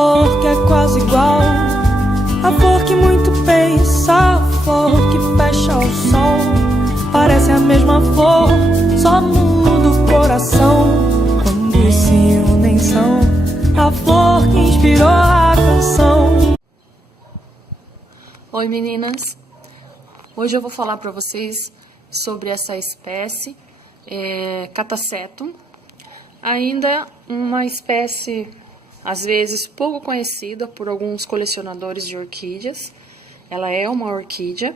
flor que é quase igual, a flor que muito pensa, a flor que fecha o sol. Parece a mesma flor, só muda o coração. Quando se unem são a flor que inspirou a canção. Oi meninas, hoje eu vou falar para vocês sobre essa espécie, Catasetum. Ainda uma espécie, às vezes, pouco conhecida por alguns colecionadores de orquídeas. Ela é uma orquídea.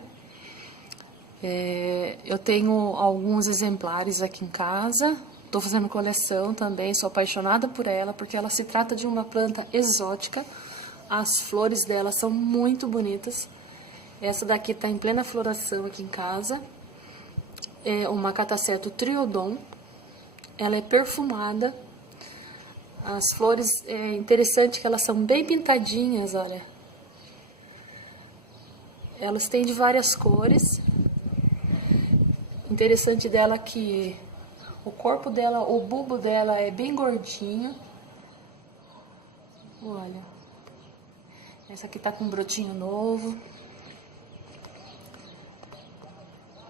Eu tenho alguns exemplares aqui em casa. Estou fazendo coleção também, sou apaixonada por ela, porque ela se trata de uma planta exótica. As flores dela são muito bonitas. Essa daqui está em plena floração aqui em casa. É uma Catasetum triodon. Ela é perfumada. As flores, é interessante que elas são bem pintadinhas, olha. Elas têm de várias cores. Interessante dela que o corpo dela, o bulbo dela é bem gordinho. Olha. Essa aqui tá com um brotinho novo.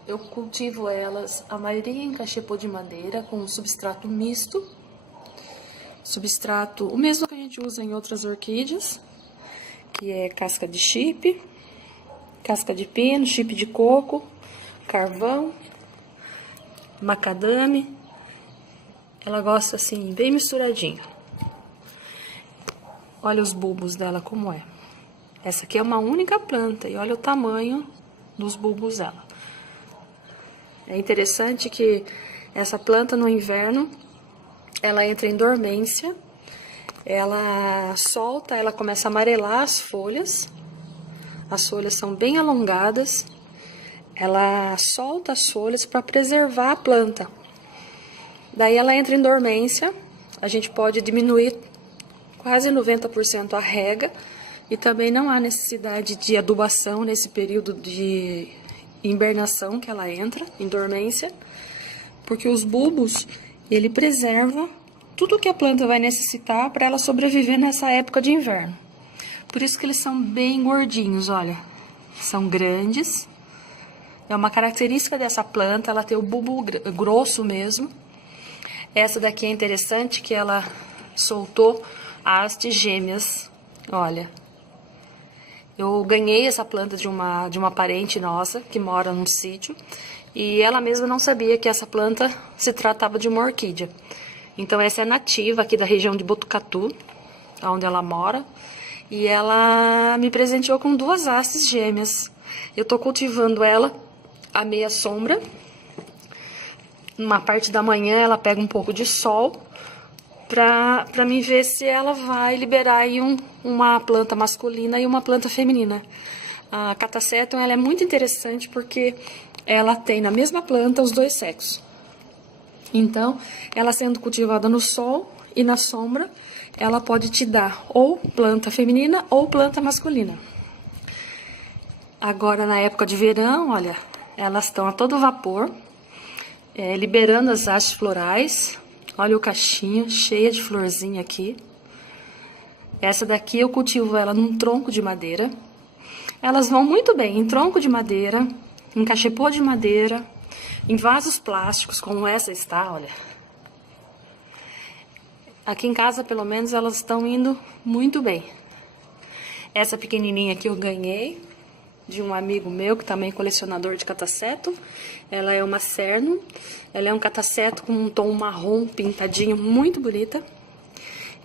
Eu cultivo elas, a maioria em cachepô de madeira, com substrato misto. Substrato, o mesmo que a gente usa em outras orquídeas, que é casca de chip, casca de pino, chip de coco, carvão, macadame. Ela gosta assim, bem misturadinho. Olha os bulbos dela como é. Essa aqui é uma única planta e olha o tamanho dos bulbos dela. É interessante que essa planta no inverno, ela entra em dormência, ela solta, ela começa a amarelar as folhas são bem alongadas, ela solta as folhas para preservar a planta. Daí ela entra em dormência, a gente pode diminuir quase 90% a rega e também não há necessidade de adubação nesse período de hibernação que ela entra em dormência, porque os bulbos, ele preserva tudo que a planta vai necessitar para ela sobreviver nessa época de inverno. Por isso que eles são bem gordinhos, olha. São grandes. É uma característica dessa planta, ela tem o bulbo grosso mesmo. Essa daqui é interessante que ela soltou hastes gêmeas, olha. Eu ganhei essa planta de uma parente nossa, que mora num sítio, e ela mesma não sabia que essa planta se tratava de uma orquídea. Então essa é nativa aqui da região de Botucatu, onde ela mora, e ela me presenteou com 2 hastes gêmeas. Eu tô cultivando ela à meia sombra. Numa parte da manhã ela pega um pouco de sol, pra mim ver se ela vai liberar aí uma planta masculina e uma planta feminina. A Catasetum, ela é muito interessante porque ela tem na mesma planta os 2 sexos. Então, ela sendo cultivada no sol e na sombra, ela pode te dar ou planta feminina ou planta masculina. Agora, na época de verão, olha, elas estão a todo vapor, liberando as hastes florais. Olha o cachinho, cheia de florzinha aqui. Essa daqui eu cultivo ela num tronco de madeira. Elas vão muito bem em tronco de madeira, em cachepô de madeira, em vasos plásticos, como essa está, olha. Aqui em casa, pelo menos, elas estão indo muito bem. Essa pequenininha aqui eu ganhei de um amigo meu, que também é colecionador de Catasetum. Ela é uma Cernum. Ela é um Catasetum com um tom marrom pintadinho, muito bonita.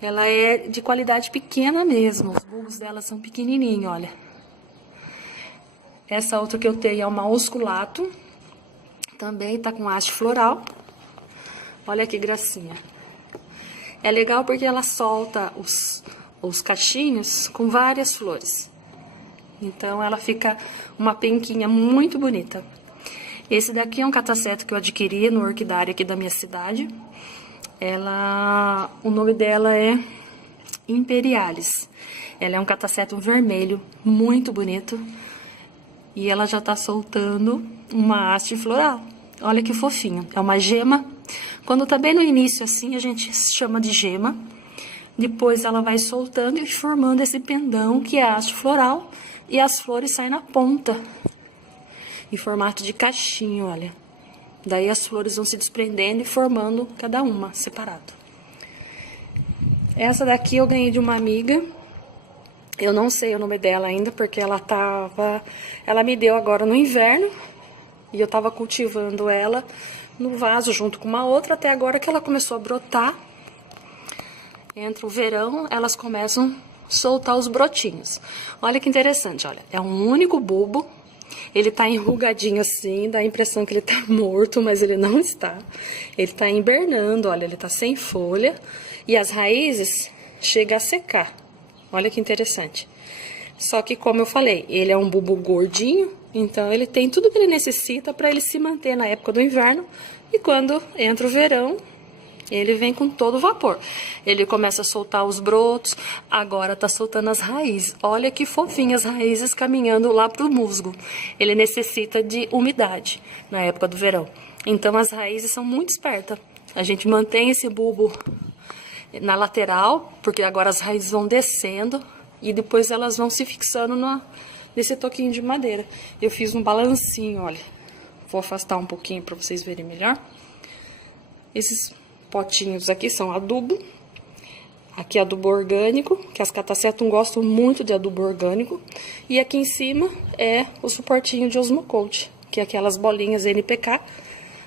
Ela é de qualidade pequena mesmo. Os bulbos dela são pequenininhos, olha. Essa outra que eu tenho é uma Osculato. Também tá com haste floral. Olha que gracinha. É legal porque ela solta os cachinhos com várias flores. Então, ela fica uma penquinha muito bonita. Esse daqui é um Catasetum que eu adquiri no orquidário aqui da minha cidade. O nome dela é Imperialis. Ela é um Catasetum vermelho, muito bonito. E ela já tá soltando uma haste floral. Olha que fofinha. É uma gema. Quando tá bem no início assim, a gente chama de gema. Depois ela vai soltando e formando esse pendão, que é a haste floral, e as flores saem na ponta, em formato de caixinho, olha. Daí as flores vão se desprendendo e formando cada uma, separado. Essa daqui eu ganhei de uma amiga. Eu não sei o nome dela ainda, porque ela me deu agora no inverno. E eu tava cultivando ela no vaso junto com uma outra, até agora que ela começou a brotar. Entra o verão, elas começam a soltar os brotinhos. Olha que interessante, olha. É um único bulbo. Ele tá enrugadinho assim, dá a impressão que ele tá morto, mas ele não está. Ele tá hibernando, olha, ele tá sem folha. E as raízes chegam a secar. Olha que interessante. Só que, como eu falei, ele é um bulbo gordinho, então ele tem tudo que ele necessita para ele se manter na época do inverno. E quando entra o verão, ele vem com todo vapor. Ele começa a soltar os brotos, agora tá soltando as raízes. Olha que fofinhas as raízes caminhando lá pro musgo. Ele necessita de umidade na época do verão. Então as raízes são muito espertas. A gente mantém esse bulbo na lateral, porque agora as raízes vão descendo e depois elas vão se fixando nesse toquinho de madeira. Eu fiz um balancinho, olha. Vou afastar um pouquinho para vocês verem melhor. Esses potinhos aqui são adubo. Aqui é adubo orgânico, que as catacetum gostam muito de adubo orgânico. E aqui em cima é o suportinho de Osmocote, que é aquelas bolinhas NPK,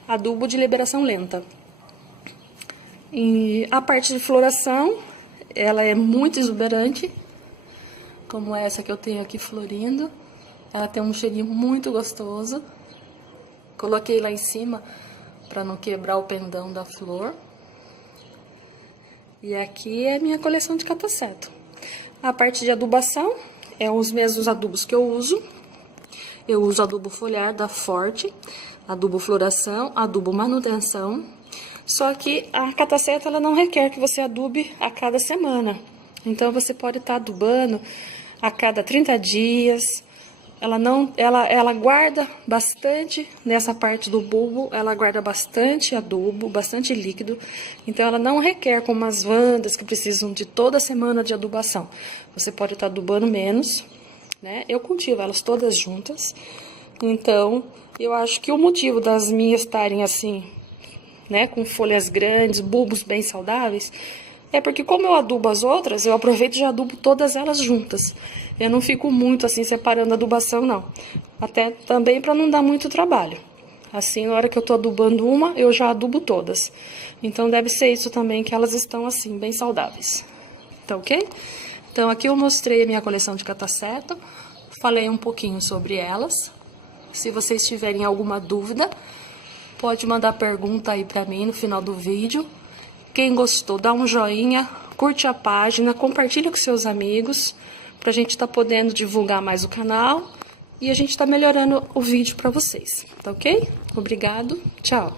adubo de liberação lenta. E a parte de floração, ela é muito exuberante, como essa que eu tenho aqui florindo. Ela tem um cheirinho muito gostoso. Coloquei lá em cima para não quebrar o pendão da flor. E aqui é a minha coleção de catacetum. A parte de adubação é os mesmos adubos que eu uso. Eu uso adubo foliar da Forte, adubo floração, adubo manutenção. Só que a catacetum ela não requer que você adube a cada semana. Então você pode estar adubando a cada 30 dias. Ela guarda bastante nessa parte do bulbo, ela guarda bastante adubo, bastante líquido. Então ela não requer como as vandas que precisam de toda semana de adubação. Você pode estar adubando menos, né? Eu cultivo elas todas juntas. Então eu acho que o motivo das minhas estarem assim, né, com folhas grandes, bulbos bem saudáveis, é porque como eu adubo as outras, eu aproveito e já adubo todas elas juntas. Eu não fico muito assim separando a adubação, não. Até também para não dar muito trabalho. Assim, na hora que eu tô adubando uma, eu já adubo todas. Então deve ser isso também, que elas estão assim, bem saudáveis. Tá ok? Então aqui eu mostrei a minha coleção de catacetum, falei um pouquinho sobre elas. Se vocês tiverem alguma dúvida, pode mandar pergunta aí pra mim no final do vídeo. Quem gostou, dá um joinha, curte a página, compartilha com seus amigos, pra gente estar podendo divulgar mais o canal e a gente tá melhorando o vídeo pra vocês, tá ok? Obrigado, tchau!